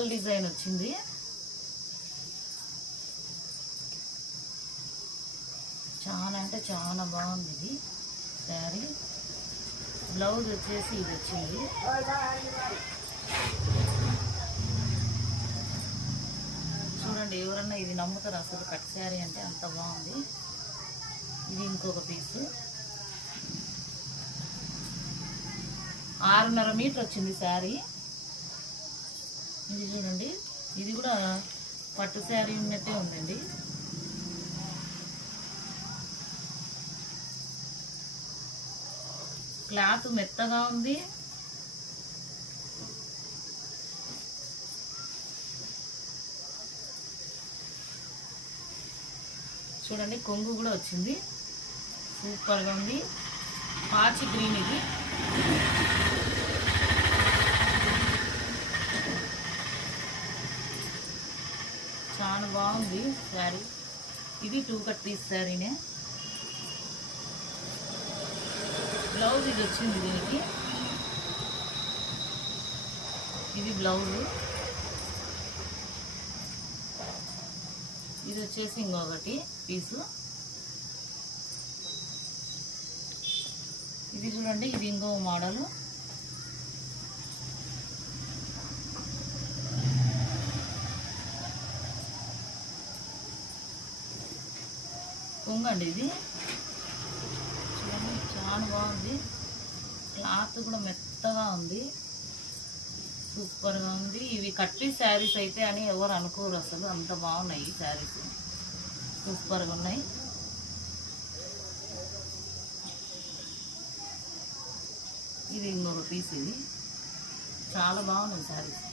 Symbol design వచ్చింది. చాలా అంటే చాలా బాగుంది ఇది శారీ. బ్లౌజ్ వచ్చేసి ఇది వచ్చింది. చూడండి, ఎవరన్నా ఇది నమ్ముతారు అసలు కట్ శారీ అంటే అంత బాగుంది. ఇది ఇంకొక పీసు 6.5 మీటర్ వచ్చింది శారీ. ఇది చూడండి, ఇది కూడా పట్టు శారీ ఉన్నట్టే ఉందండి. క్లాత్ మెత్తగా ఉంది. చూడండి, కొంగు కూడా వచ్చింది, సూపర్గా ఉంది. పాచి గ్రీన్ ఇది. చాలా బాగుంది శారీ. ఇది 2 కట్ పీస్ శారీనే. బ్లౌజ్ ఇది వచ్చింది దీనికి. ఇది బ్లౌజ్. ఇది వచ్చేసి ఇంకొకటి పీసు. ఇది చూడండి, ఇది ఇంకో మోడలు. కొంగండి ఇది. చూడండి, చాలా బాగుంది. క్లాత్ కూడా మెత్తగా ఉంది, సూపర్గా ఉంది. ఇవి కట్టి శారీస్ అయితే అని ఎవరు అనుకోరు అసలు, అంత బాగున్నాయి ఈ శారీస్, సూపర్గా ఉన్నాయి. ఇది ఇంకొక పీస్. ఇది చాలా బాగున్నాయి శారీస్.